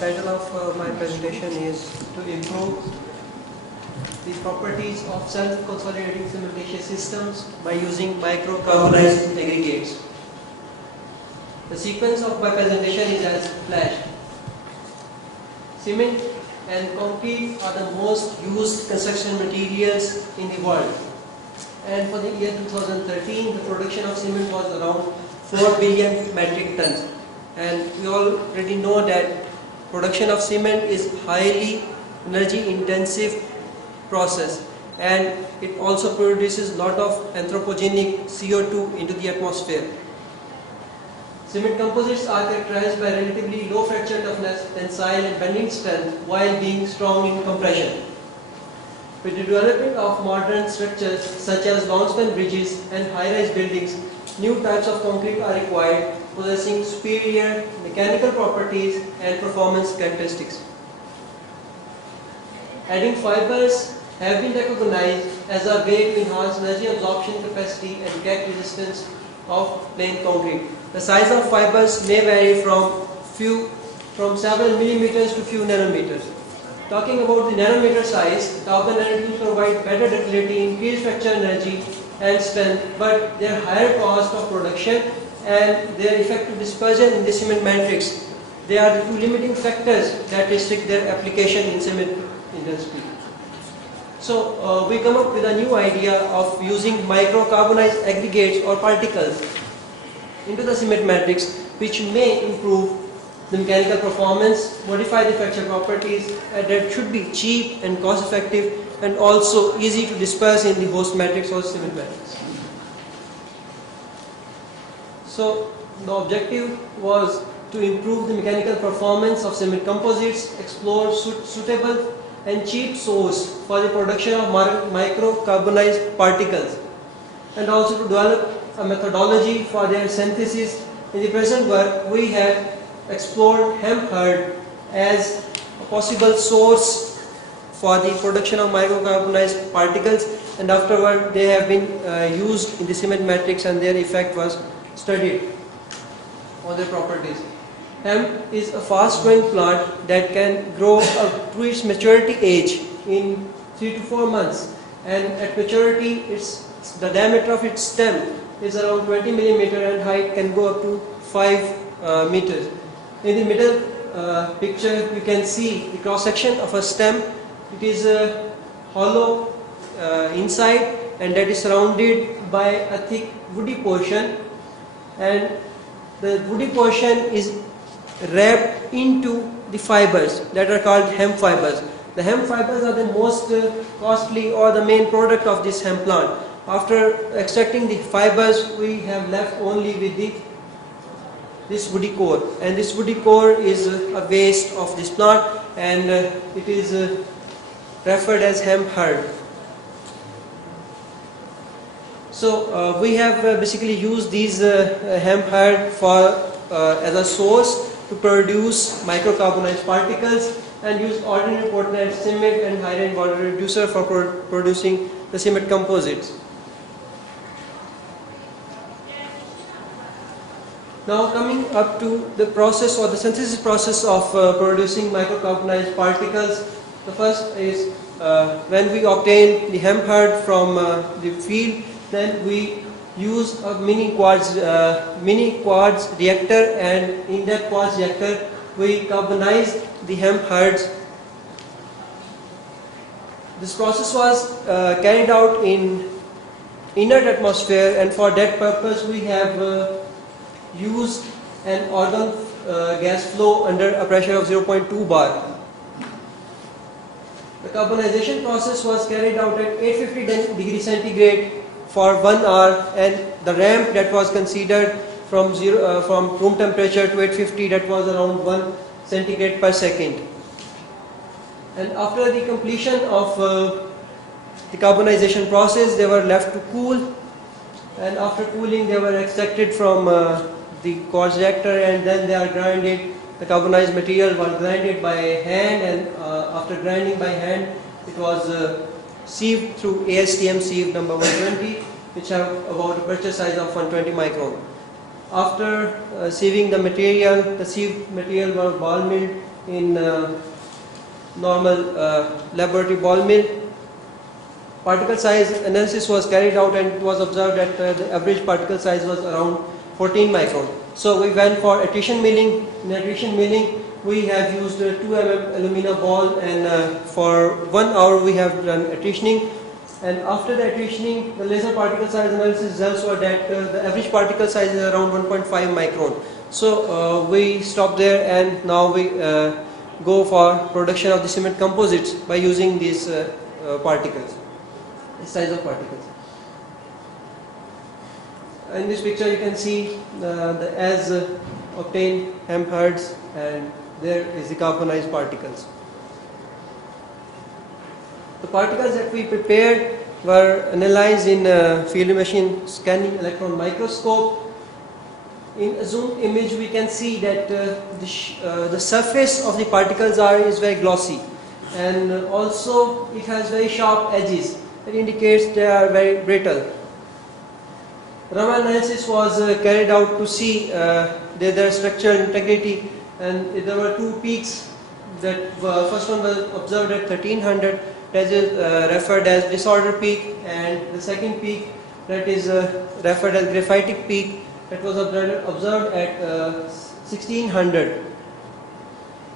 title of my presentation is to improve the properties of self-consolidating cementitious systems by using micro-carbonized aggregates. The sequence of my presentation is as flash. Cement and concrete are the most used construction materials in the world. And for the year 2013, the production of cement was around 4 billion metric tons. And we already know that production of cement is highly energy intensive process, and it also produces lot of anthropogenic CO2 into the atmosphere. Cement composites are characterized by relatively low fracture toughness, tensile and bending strength while being strong in compression. With the development of modern structures such as long-span bridges and high-rise buildings, new types of concrete are required, possessing superior mechanical properties and performance characteristics. Adding fibers have been recognized as a way to enhance energy absorption capacity and crack resistance of plain concrete. The size of fibers may vary from several millimeters to few nanometers. Talking about the nanometer size, carbon nanotubes provide better ductility, increased fracture energy and strength, but their higher cost of production and their effective dispersion in the cement matrix, they are the two limiting factors that restrict their application in cement industry. So we come up with a new idea of using micro-carbonized aggregates or particles into the cement matrix, which may improve the mechanical performance, modify the fracture properties, and that should be cheap and cost effective and also easy to disperse in the host matrix or cement matrix. So the objective was to improve the mechanical performance of cement composites, explore suitable and cheap source for the production of micro-carbonized particles, and also to develop a methodology for their synthesis. In the present work, we have explored hemp hurd as a possible source for the production of micro-carbonized particles, and afterward they have been used in the cement matrix and their effect was studied on their properties. Hemp is a fast-growing plant that can grow up to its maturity age in 3 to 4 months, and at maturity the diameter of its stem is around 20 millimeter and height can go up to 5 meters. In the middle picture you can see the cross section of a stem. It is hollow inside and that is surrounded by a thick woody portion, and the woody portion is wrapped into the fibers that are called hemp fibers. The hemp fibers are the most costly or the main product of this hemp plant. After extracting the fibers, we have left only with this woody core, and this woody core is a waste of this plant, and it is referred as hemp hurd. So we have basically used these hemp hurd as a source to produce micro-carbonized particles, and use ordinary Portland cement and high-end water reducer for producing the cement composites. Now coming up to the process or the synthesis process of producing micro-carbonized particles, the first is when we obtain the hemp hurd from the field, then we use a mini quartz reactor, and in that quartz reactor we carbonize the hemp hurds. This process was carried out in inert atmosphere, and for that purpose we have used an organ gas flow under a pressure of 0.2 bar. The carbonization process was carried out at 850 degrees centigrade for 1 hour, and the ramp that was considered from room temperature to 850, that was around 1 centigrade per second. And after the completion of the carbonization process, they were left to cool, and after cooling they were extracted from the quartz reactor, and then they are grinded. The carbonized material was grinded by hand, and after grinding by hand it was sieved through ASTM sieve number 120, which have about a pressure size of 120 micron. After sieving the material, the sieved material was ball milled in normal laboratory ball mill. Particle size analysis was carried out, and it was observed that the average particle size was around 14 micron. So we went for attrition milling. In attrition milling, we have used 2 mm alumina ball, and for 1 hour we have done attritioning. And after the attritioning, the laser particle size analysis results were that the average particle size is around 1.5 micron. So we stop there, and now we go for production of the cement composites by using these particles, the size of particles. In this picture you can see the as obtained Hemp hurds, and there is the carbonized particles. The particles that we prepared were analyzed in field machine scanning electron microscope. In a zoomed image we can see that the surface of the particles is very glossy, and also it has very sharp edges. That indicates they are very brittle. Raman analysis was carried out to see their structural integrity, and there were 2 peaks. That first one was observed at 1300, that is referred as disorder peak, and the second peak, that is referred as graphitic peak, that was observed at 1600,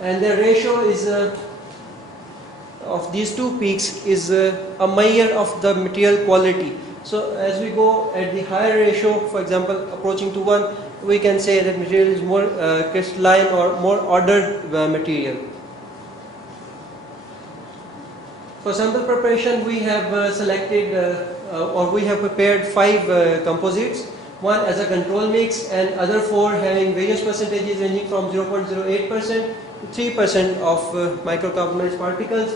and the ratio is of these 2 peaks is a measure of the material quality. So as we go at the higher ratio, for example approaching to 1, we can say that material is more crystalline or more ordered material. For sample preparation, we have selected or we have prepared 5 composites, one as a control mix, and other 4 having various percentages ranging from 0.08% to 3% of microcarbonized particles.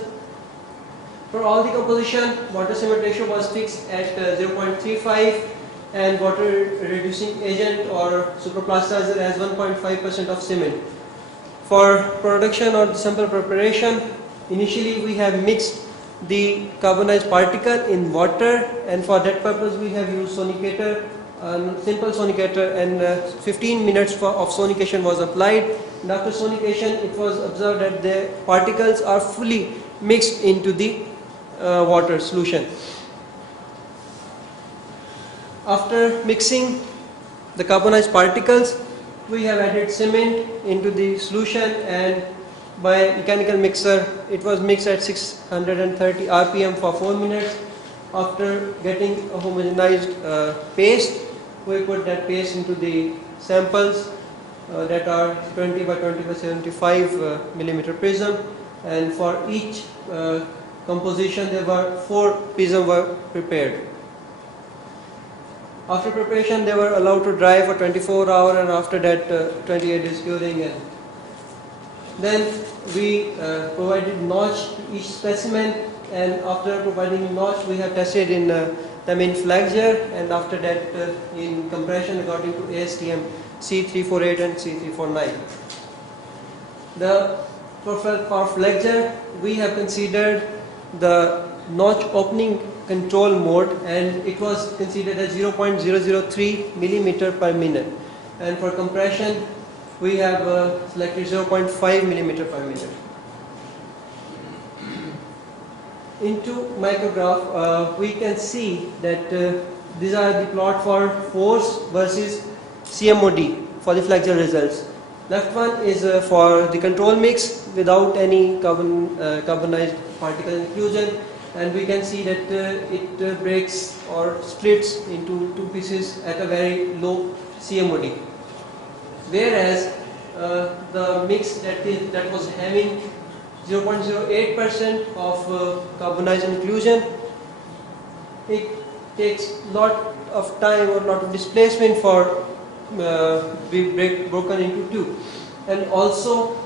For all the composition, water cement ratio was fixed at 0.35, and water reducing agent or superplasticizer as 1.5% of cement. For production or sample preparation, initially we have mixed the carbonized particle in water, and for that purpose we have used sonicator, simple sonicator, and 15 minutes of sonication was applied. And after sonication, it was observed that the particles are fully mixed into the water solution. After mixing the carbonized particles, we have added cement into the solution, and by mechanical mixer it was mixed at 630 rpm for 4 minutes. After getting a homogenized paste, we put that paste into the samples that are 20 by 20 by 75 millimeter prism, and for each composition there were 4 prisms were prepared. After preparation, they were allowed to dry for 24 hours, and after that 28 days curing. And then we provided notch to each specimen, and after providing notch we have tested in them in flexure, and after that in compression according to ASTM C348 and C349. For flexure, we have considered the notch opening control mode, and it was considered as 0.003 millimeter per minute, and for compression we have selected 0.5 millimeter per minute. Into micrograph, we can see that these are the plot for force versus CMOD for the flexure results. Left one is for the control mix without any carbonized particle inclusion, and we can see that it breaks or splits into 2 pieces at a very low CMOD. Whereas the mix that was having 0.08% of carbonized inclusion, it takes lot of time or lot of displacement for be broken into 2. And also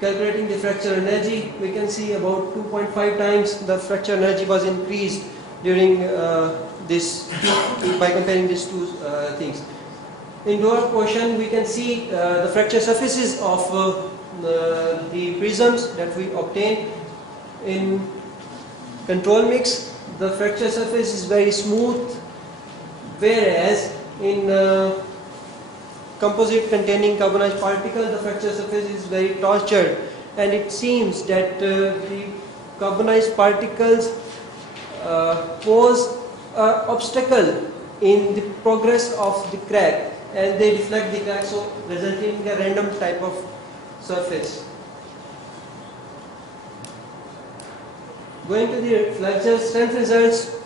calculating the fracture energy, we can see about 2.5 times the fracture energy was increased during this by comparing these 2 things. In lower portion, we can see the fracture surfaces of the prisms that we obtained. In control mix, the fracture surface is very smooth, whereas in composite containing carbonized particle, the fracture surface is very tortured, and it seems that the carbonized particles pose an obstacle in the progress of the crack, and they deflect the crack, so resulting in a random type of surface. Going to the flexure strength results,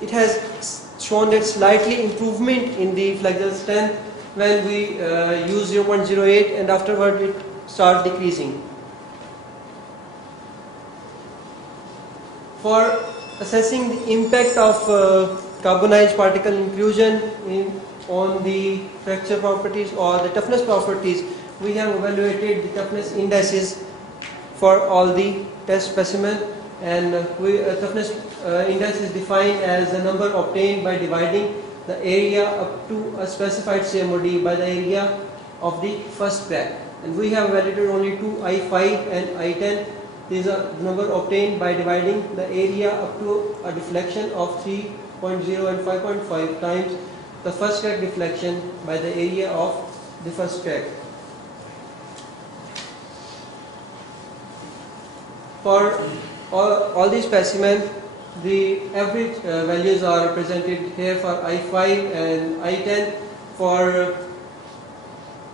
it has shown that slightly improvement in the flexure strength when we use 0.08, and afterward it starts decreasing. For assessing the impact of carbonized particle inclusion on the fracture properties or the toughness properties, we have evaluated the toughness indices for all the test specimen, and toughness index is defined as the number obtained by dividing the area up to a specified CMOD by the area of the first crack, and we have evaluated only two, I5 and I10. These are the number obtained by dividing the area up to a deflection of 3.0 and 5.5 times the first crack deflection by the area of the first crack. For all these specimens, the average values are represented here for I5 and I10. For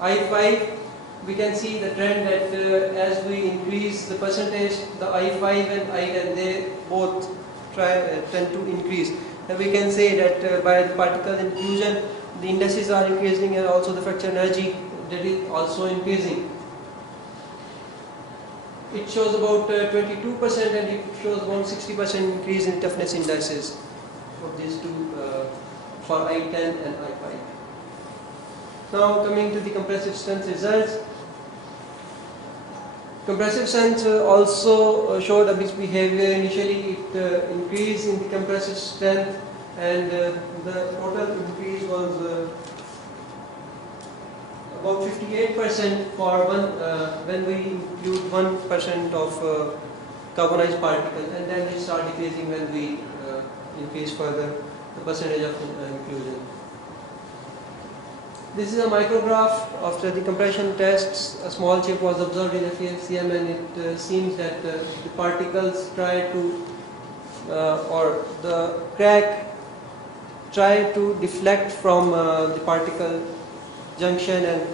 I5, we can see the trend that as we increase the percentage, the I5 and I10, they both tend to increase. And we can say that by the particle inclusion, the indices are increasing, and also the fracture energy that is also increasing. It shows about 22%, and it shows about 60% increase in toughness indices for these two, for I10 and I5. Now coming to the compressive strength results. Compressive strength also showed a mixed behavior. Initially it increased in the compressive strength, and the total increase was about 58% for when we include 1% of carbonized particle, and then it starts decreasing when we increase further the percentage of inclusion. This is a micrograph after the compression tests. A small chip was observed in ASTM, and it seems that the particles try to, or the crack try to deflect from the particle junction and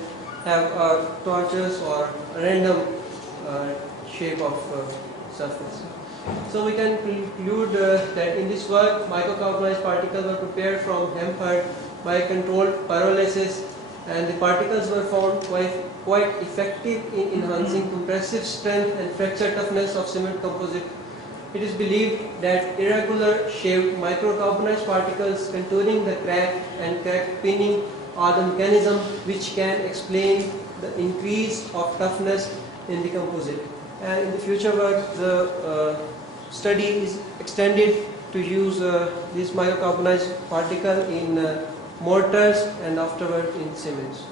have a tortuous or random shape of surface. So we can conclude that in this work, microcarbonized particles were prepared from hemp hurd by controlled pyrolysis, and the particles were found quite effective in enhancing compressive strength and fracture toughness of cement composite. It is believed that irregular shaped microcarbonized particles contouring the crack and crack pinning are the mechanism which can explain the increase of toughness in the composite. And in the future work, the study is extended to use this microcarbonized particle in mortars and afterward in cements.